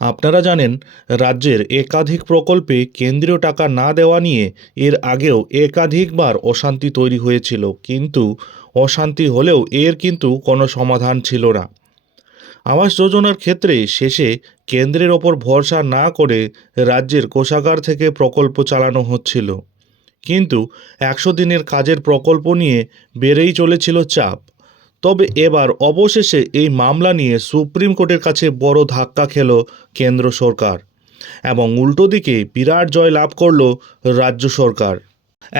আপনারা জানেন, রাজ্যের একাধিক প্রকল্পে কেন্দ্রীয় টাকা না দেওয়া নিয়ে এর আগেও একাধিকবার অশান্তি তৈরি হয়েছিল, কিন্তু অশান্তি হলেও এর কিন্তু কোনো সমাধান ছিল না। আবাস যোজনার ক্ষেত্রে শেষে কেন্দ্রের ওপর ভরসা না করে রাজ্যের কোষাগার থেকে প্রকল্প চালানো হচ্ছিল। কিন্তু একশো দিনের কাজের প্রকল্প নিয়ে বেড়েই চলেছিল চাপ। তবে এবার অবশেষে এই মামলা নিয়ে সুপ্রিম কোর্টের কাছে বড় ধাক্কা খেল কেন্দ্র সরকার এবং উল্টো দিকে বিরাট জয় লাভ করল রাজ্য সরকার।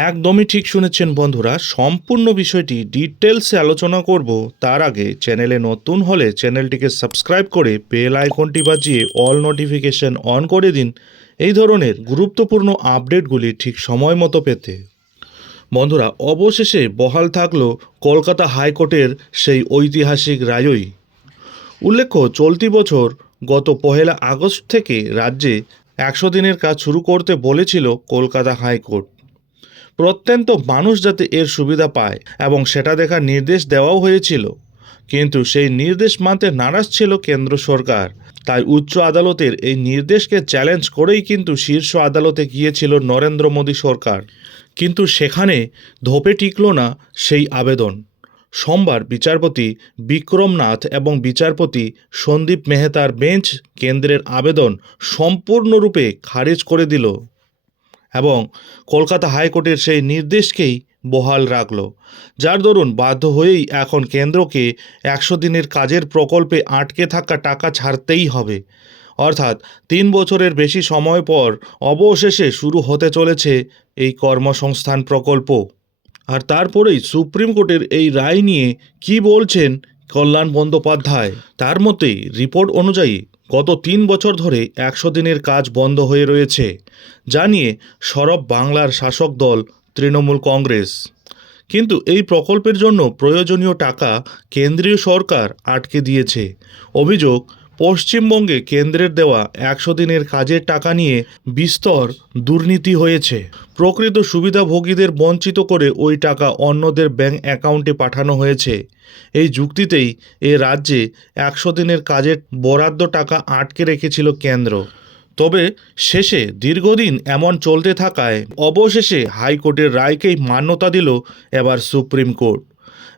একদমই ঠিক শুনেছেন বন্ধুরা, সম্পূর্ণ বিষয়টি ডিটেলসে আলোচনা করব। তার আগে চ্যানেলে নতুন হলে চ্যানেলটিকে সাবস্ক্রাইব করে বেল আইকনটি বাজিয়ে অল নোটিফিকেশন অন করে দিন। এই ধরনের গুরুত্বপূর্ণ আপডেটগুলি ঠিক সময় মতো পেতে বন্ধুরা, অবশেষে বহাল থাকল কলকাতা হাইকোর্টের সেই ঐতিহাসিক রায়ই। উল্লেখ্য, চলতি বছর গত পহেলা আগস্ট থেকে রাজ্যে একশো দিনের কাজ শুরু করতে বলেছিল কলকাতা হাইকোর্ট। প্রত্যন্ত মানুষ যাতে এর সুবিধা পায় এবং সেটা দেখার নির্দেশ দেওয়াও হয়েছিল। কিন্তু সেই নির্দেশ মানতে নারাজ ছিল কেন্দ্র সরকার। তাই উচ্চ আদালতের এই নির্দেশকে চ্যালেঞ্জ করেই কিন্তু শীর্ষ আদালতে গিয়েছিল নরেন্দ্র মোদী সরকার। কিন্তু সেখানে ধোপে টিকল না সেই আবেদন। সোমবার বিচারপতি বিক্রমনাথ এবং বিচারপতি সন্দীপ মেহতার বেঞ্চ কেন্দ্রের আবেদন সম্পূর্ণরূপে খারিজ করে দিল এবং কলকাতা হাইকোর্টের সেই নির্দেশকেই বহাল রাখল। যার দরুন বাধ্য হয়েই এখন কেন্দ্রকে একশো দিনের কাজের প্রকল্পে আটকে থাকা টাকা ছাড়তেই হবে। অর্থাৎ তিন বছরের বেশি সময় পর অবশেষে শুরু হতে চলেছে এই কর্মসংস্থান প্রকল্প। আর তারপরেই সুপ্রিম কোর্টের এই রায় নিয়ে কি বলছেন কল্যাণ বন্দ্যোপাধ্যায়? তার মতেই রিপোর্ট অনুযায়ী গত তিন বছর ধরে একশো দিনের কাজ বন্ধ হয়ে রয়েছে, যা নিয়ে সরব বাংলার শাসক দল তৃণমূল কংগ্রেস। কিন্তু এই প্রকল্পের জন্য প্রয়োজনীয় টাকা কেন্দ্রীয় সরকার আটকে দিয়েছে। অভিযোগ পশ্চিমবঙ্গে কেন্দ্রের দেওয়া একশো দিনের কাজের টাকা নিয়ে বিস্তর দুর্নীতি হয়েছে। প্রকৃত সুবিধাভোগীদের বঞ্চিত করে ওই টাকা অন্যদের ব্যাঙ্ক অ্যাকাউন্টে পাঠানো হয়েছে। এই যুক্তিতেই এ রাজ্যে একশো দিনের কাজের বরাদ্দ টাকা আটকে রেখেছিল কেন্দ্র। তবে শেষে দীর্ঘদিন এমন চলতে থাকায় অবশেষে হাইকোর্টের রায়কেই মান্যতা দিল এবার সুপ্রিম কোর্ট।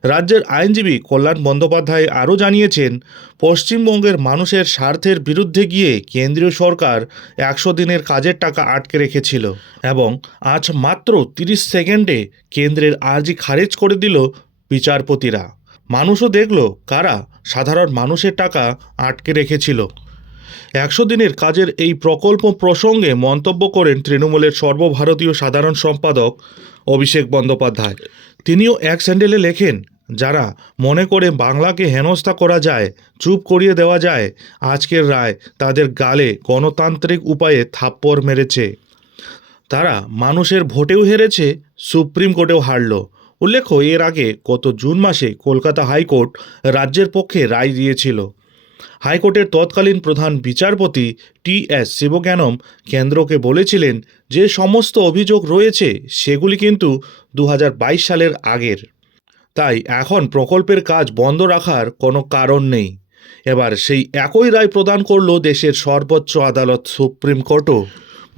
রাজ্যের আইনজীবী কল্যাণ বন্দ্যোপাধ্যায় আরও জানিয়েছেন, পশ্চিমবঙ্গের মানুষের স্বার্থের বিরুদ্ধে গিয়ে কেন্দ্রীয় সরকার একশো দিনের কাজের টাকা আটকে রেখেছিল এবং আজ মাত্র তিরিশ সেকেন্ডে কেন্দ্রের আর্জি খারিজ করে দিল বিচারপতিরা। মানুষও দেখল কারা সাধারণ মানুষের টাকা আটকে রেখেছিল। একশো দিনের কাজের এই প্রকল্প প্রসঙ্গে মন্তব্য করেন তৃণমূলের সর্বভারতীয় সাধারণ সম্পাদক অভিষেক বন্দ্যোপাধ্যায়। তিনিও এক স্যান্ডেলে লেখেন, যারা মনে করে বাংলাকে হেনস্থা করা যায়, চুপ করিয়ে দেওয়া যায়, আজকের রায় তাদের গালে গণতান্ত্রিক উপায়ে থাপ্পড় মেরেছে। তারা মানুষের ভোটেও হেরেছে, সুপ্রিম কোর্টেও হারল। উল্লেখ্য, এর আগে গত জুন মাসে কলকাতা হাইকোর্ট রাজ্যের পক্ষে রায় দিয়েছিল। হাইকোর্টের তৎকালীন প্রধান বিচারপতি টি এস শিবজ্ঞানম কেন্দ্রকে বলেছিলেন যে সমস্ত অভিযোগ রয়েছে, সেগুলি কিন্তু দু হাজার বাইশ সালের আগের। তাই এখন প্রকল্পের কাজ বন্ধ রাখার কোনো কারণ নেই। এবার সেই একই রায় প্রদান করল দেশের সর্বোচ্চ আদালত সুপ্রিম কোর্টও।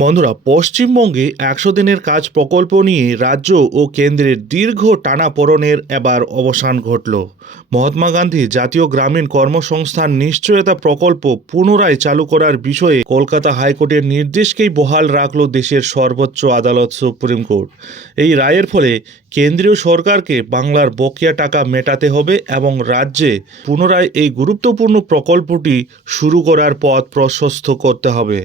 বন্ধুরা, পশ্চিমবঙ্গে একশো দিনের কাজ প্রকল্প নিয়ে রাজ্য ও কেন্দ্রের দীর্ঘ টানাপোড়নের এবার অবসান ঘটল। মহাত্মা গান্ধী জাতীয় গ্রামীণ কর্মসংস্থান নিশ্চয়তা প্রকল্প পুনরায় চালু করার বিষয়ে কলকাতা হাইকোর্টের নির্দেশকেই বহাল রাখল দেশের সর্বোচ্চ আদালত সুপ্রিম কোর্ট। এই রায়ের ফলে কেন্দ্রীয় সরকারকে বাংলার বকেয়া টাকা মেটাতে হবে এবং রাজ্যে পুনরায় এই গুরুত্বপূর্ণ প্রকল্পটি শুরু করার পথ প্রশস্ত করতে হবে।